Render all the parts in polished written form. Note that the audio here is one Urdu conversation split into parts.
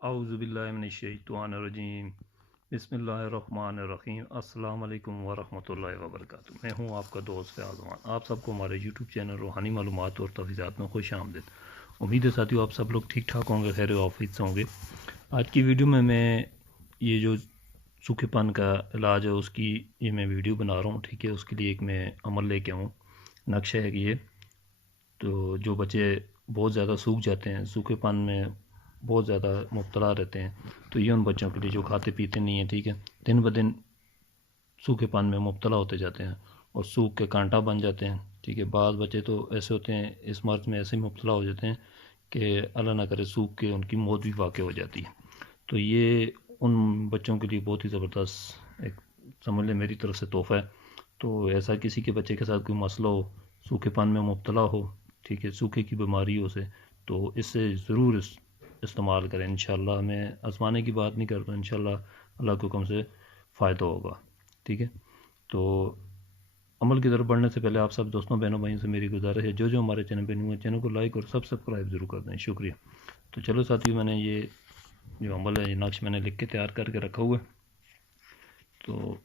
اعوذ باللہ من الشیطان الرجیم بسم اللہ الرحمن الرحیم السلام علیکم ورحمۃ اللہ وبرکاتہ۔ میں ہوں آپ کا دوست فیاض امان۔ آپ سب کو ہمارے یوٹیوب چینل روحانی معلومات اور تفیضات میں خوش آمدید۔ امید ہے ساتھیو آپ سب لوگ ٹھیک ٹھاک ہوں گے، خیر آفیت سے ہوں گے۔ آج کی ویڈیو میں یہ جو سوکھے پن کا علاج ہے اس کی یہ میں ویڈیو بنا رہا ہوں، ٹھیک ہے۔ اس کے لیے ایک میں عمل لے کے آؤں، نقشہ ہے کہ یہ تو جو بچے بہت زیادہ سوکھ جاتے ہیں، سوکھے پن میں بہت زیادہ مبتلا رہتے ہیں، تو یہ ان بچوں کے لیے جو کھاتے پیتے نہیں ہیں، ٹھیک ہے، دن بدن سوکھے پن میں مبتلا ہوتے جاتے ہیں اور سوکھ کے کانٹا بن جاتے ہیں، ٹھیک ہے۔ بعض بچے تو ایسے ہوتے ہیں، اس مرض میں ایسے مبتلا ہو جاتے ہیں کہ اللہ نہ کرے سوکھ کے ان کی موت بھی واقع ہو جاتی ہے۔ تو یہ ان بچوں کے لیے بہت ہی زبردست ایک سمجھ لیں میری طرف سے تحفہ ہے۔ تو ایسا کسی کے بچے کے ساتھ کوئی مسئلہ ہو، سوکھے پن میں مبتلا ہو، ٹھیک ہے، سوکھے کی بیماری ہو سے، تو اس سے ضرور استعمال کریں انشاءاللہ۔ میں آزمانے کی بات نہیں کرتا، انشاءاللہ اللہ کے حکم سے فائدہ ہوگا، ٹھیک ہے۔ تو عمل کی طرف بڑھنے سے پہلے آپ سب دوستوں بہنوں بھائیوں سے میری گزارش ہے، جو ہمارے چینل پہ نیو ہے چینل کو لائک اور سبسکرائب ضرور کر دیں، شکریہ۔ تو چلو ساتھیوں، میں نے یہ جو عمل ہے، یہ نقش میں نے لکھ کے تیار کر کے رکھا ہوا ہے۔ تو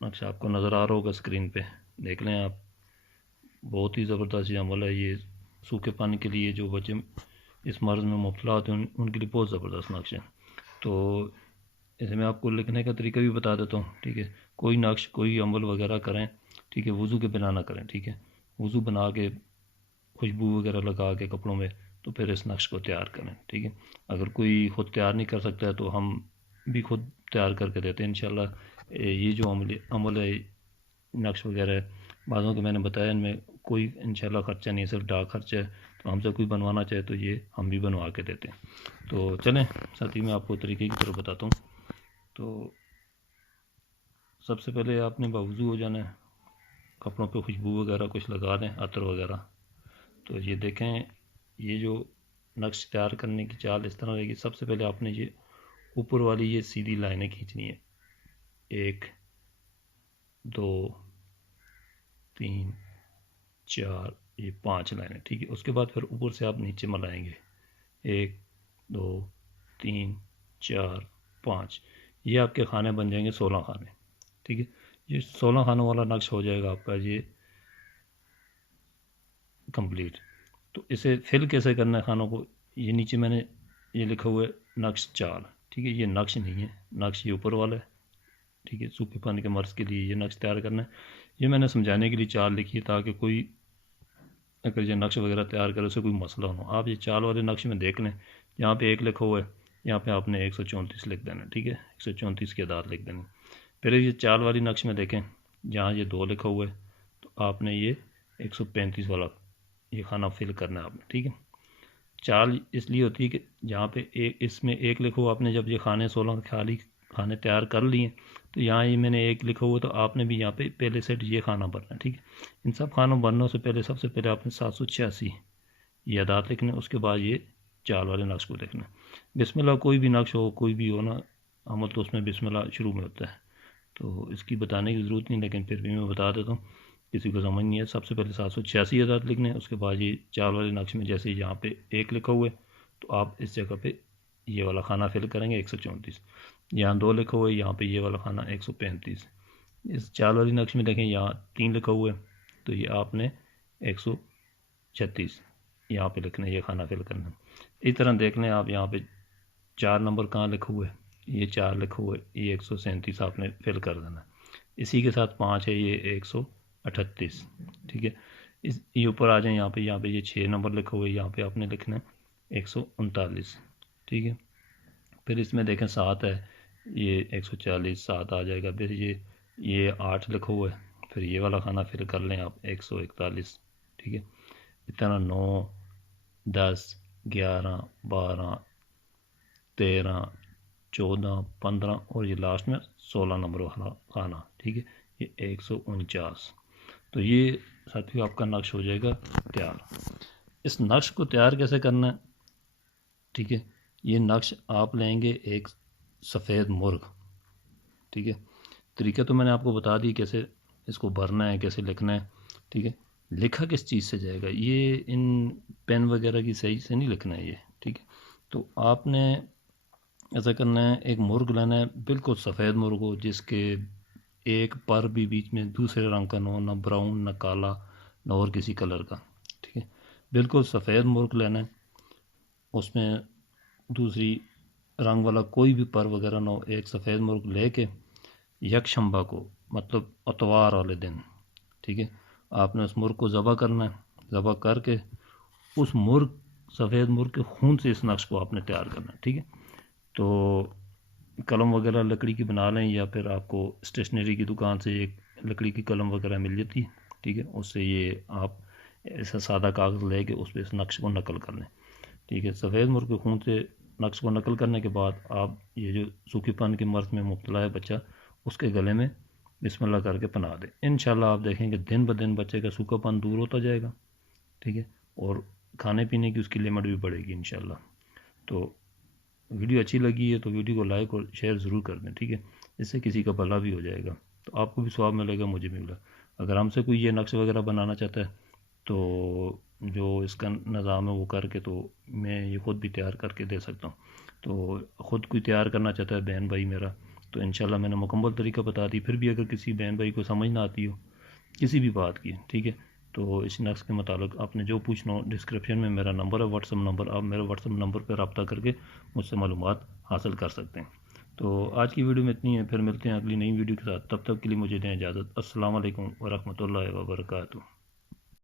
نقش آپ کو نظر آ رہا ہوگا اسکرین پہ، دیکھ لیں آپ۔ بہت ہی زبردست یہ عمل ہے، یہ سوکھے پانی کے لیے جو بچے اس مرض میں مبتلا ہوتے ہیں ان کے لیے بہت زبردست نقش ہے۔ تو اسے میں آپ کو لکھنے کا طریقہ بھی بتا دیتا ہوں، ٹھیک ہے۔ کوئی نقش کوئی عمل وغیرہ کریں، ٹھیک ہے، وضو کے بنا نہ کریں، ٹھیک ہے۔ وضو بنا کے خوشبو وغیرہ لگا کے کپڑوں میں تو پھر اس نقش کو تیار کریں، ٹھیک ہے۔ اگر کوئی خود تیار نہیں کر سکتا ہے تو ہم بھی خود تیار کر کے دیتے ہیں انشاءاللہ۔ یہ جو عمل ہے، نقش وغیرہ ہے، بعضوں کے میں نے بتایا ان میں کوئی انشاءاللہ خرچہ نہیں ہے، صرف ڈاک خرچہ ہے۔ تو ہم سے کوئی بنوانا چاہے تو یہ ہم بھی بنوا کے دیتے ہیں۔ تو چلیں ساتھی، میں آپ کو طریقے کی طرف بتاتا ہوں۔ تو سب سے پہلے آپ نے باوضو ہو جانا ہے، کپڑوں پہ خوشبو وغیرہ کچھ لگا دیں، عطر وغیرہ۔ تو یہ دیکھیں، یہ جو نقش تیار کرنے کی چال اس طرح رہے گی۔ سب سے پہلے آپ نے یہ اوپر والی یہ سیدھی لائنیں کھینچنی ہے، 1 2 3 4، یہ 5 لائنیں، ٹھیک ہے۔ اس کے بعد پھر اوپر سے آپ نیچے ملائیں گے، 1 2 3 4 5۔ یہ آپ کے خانے بن جائیں گے 16 خانے، ٹھیک ہے۔ یہ 16 خانوں والا نقش ہو جائے گا آپ کا یہ کمپلیٹ۔ تو اسے فل کیسے کرنا ہے خانوں کو، یہ نیچے میں نے یہ لکھا ہوا ہے نقش چال، ٹھیک ہے۔ یہ نقش نہیں ہے، نقش یہ اوپر والا ہے، ٹھیک ہے۔ سوکھے پانی کے مرض کے لیے یہ نقش تیار کرنا ہے۔ یہ میں نے سمجھانے کے لیے چال لکھی ہے تاکہ کوئی اگر یہ نقش وغیرہ تیار کرے اسے کوئی مسئلہ ہو۔ آپ یہ چال والے نقش میں دیکھ لیں، یہاں پہ 1 لکھا ہوا ہے، یہاں پہ آپ نے 134 لکھ دینا، ٹھیک ہے، 134 کی عداد لکھ دینی۔ پھر یہ چال والی نقش میں دیکھیں، جہاں یہ 2 لکھا ہوا ہے تو آپ نے یہ 135 والا یہ خانہ فل کرنا ہے آپ نے، ٹھیک ہے۔ چال اس لیے ہوتی ہے کہ جہاں پہ اس میں 1 لکھا ہوا، آپ نے جب یہ خانے 16 خالی خانے تیار کر لیے تو یہاں یہ میں نے 1 لکھا ہوا، تو آپ نے بھی یہاں پہ پہلے سیٹ یہ خانہ بھرنا ہے، ٹھیک ہے۔ ان سب خانوں بھرنوں سے پہلے سب سے پہلے آپ نے 786 یہ عداد لکھنا ہے، اس کے بعد یہ چال والے نقش کو دیکھنا ہے۔ بسم اللہ کوئی بھی نقش ہو، کوئی بھی ہو نا عمل، تو اس میں بسم اللہ شروع میں ہوتا ہے، تو اس کی بتانے کی ضرورت نہیں، لیکن پھر بھی میں بتا دیتا ہوں، کسی کو سمجھ نہیں ہے۔ سب سے پہلے 786 عداد لکھنے ہیں، اس کے بعد یہ چال والے نقش میں جیسے یہاں پہ 1 لکھا ہوا ہے تو آپ اس جگہ پہ یہ والا خانہ فل کریں گے 134۔ یہاں 2 لکھا ہوا ہے، یہاں پہ یہ والا خانہ 135۔ اس چال والی نقش میں دیکھیں یہاں 3 لکھا ہوا ہے تو یہ آپ نے 136 یہاں پہ لکھنا ہے، یہ خانہ فل کرنا ہے۔ اس طرح دیکھ لیں آپ، یہاں پہ 4 نمبر کہاں لکھا ہوا ہے، یہ 4 لکھا ہوا ہے، یہ 137 آپ نے فل کر دینا ہے۔ اسی کے ساتھ 5 ہے، یہ 138، ٹھیک ہے۔ یہ اوپر آ جائیں، یہاں پہ یہ 6 نمبر لکھا ہوا ہے، یہاں پہ آپ نے لکھنا ہے 139، ٹھیک ہے۔ پھر اس میں دیکھیں 7 ہے، یہ 140 7 آ جائے گا۔ پھر یہ 8 لکھا ہوا ہے، پھر یہ والا خانہ فل کر لیں آپ 141، ٹھیک ہے۔ اس طرح 9 10 11 12 13 14 15 اور یہ لاسٹ میں 16 نمبر والا خانہ، ٹھیک ہے، یہ 149۔ تو یہ ساتھیوں آپ کا نقش ہو جائے گا تیار۔ اس نقش کو تیار کیسے کرنا ہے، ٹھیک ہے۔ یہ نقش آپ لیں گے ایک سفید مرغ، ٹھیک ہے۔ طریقہ تو میں نے آپ کو بتا دی کیسے اس کو بھرنا ہے، کیسے لکھنا ہے، ٹھیک ہے۔ لکھا کس چیز سے جائے گا، یہ ان پین وغیرہ کی صحیح سے نہیں لکھنا ہے یہ، ٹھیک ہے۔ تو آپ نے ایسا کرنا ہے، ایک مرغ لینا ہے، بالکل سفید مرغ ہو جس کے ایک پر بھی بیچ میں دوسرے رنگ کا نہ ہو، نہ براؤن نہ کالا نہ اور کسی کلر کا، ٹھیک ہے، بالکل سفید مرغ لینا ہے، اس میں دوسری رنگ والا کوئی بھی پر وغیرہ نہ ہو، ایک سفید مرغ لے کے یکشنبہ کو مطلب اتوار والے دن، ٹھیک ہے، آپ نے اس مرغ کو ذبح کرنا ہے، ذبح کر کے اس مرغ سفید مرغ کے خون سے اس نقش کو آپ نے تیار کرنا ہے، ٹھیک ہے۔ تو قلم وغیرہ لکڑی کی بنا لیں، یا پھر آپ کو اسٹیشنری کی دکان سے ایک لکڑی کی قلم وغیرہ مل جاتی ہے، ٹھیک ہے، اس سے یہ آپ ایسا سادہ کاغذ لے کے اس پہ اس نقش کو نقل کر لیں، ٹھیک ہے۔ سفید مرغ کے خون سے نقش کو نقل کرنے کے بعد آپ یہ جو سوکھی پن کے مرض میں مبتلا ہے بچہ، اس کے گلے میں بسم اللہ کر کے پناہ دیں، انشاءاللہ آپ دیکھیں کہ دن بدن بچے کا سوکھا پن دور ہوتا جائے گا، ٹھیک ہے، اور کھانے پینے کی اس کی لمٹ بھی بڑھے گی انشاءاللہ۔ تو ویڈیو اچھی لگی ہے تو ویڈیو کو لائک اور شیئر ضرور کر دیں، ٹھیک ہے، اس سے کسی کا بھلا بھی ہو جائے گا، تو آپ کو بھی ثواب ملے گا، مجھے بھی ملے گا۔ اگر ہم سے کوئی یہ نقش وغیرہ بنانا چاہتا ہے تو جو اس کا نظام ہے وہ کر کے، تو میں یہ خود بھی تیار کر کے دے سکتا ہوں۔ تو خود کوئی تیار کرنا چاہتا ہے بہن بھائی میرا، تو انشاءاللہ میں نے مکمل طریقہ بتا دی، پھر بھی اگر کسی بہن بھائی کو سمجھ نہ آتی ہو کسی بھی بات کی، ٹھیک ہے، تو اس نقش کے متعلق آپ نے جو پوچھنا ہو، ڈسکرپشن میں میرا نمبر ہے، واٹس ایپ نمبر، آپ میرے واٹس ایپ نمبر پہ رابطہ کر کے مجھ سے معلومات حاصل کر سکتے ہیں۔ تو آج کی ویڈیو میں اتنی ہے، پھر ملتے ہیں اگلی نئی ویڈیو کے ساتھ، تب تک کے لیے مجھے دیں اجازت۔ السلام علیکم ورحمۃ اللہ وبرکاتہ۔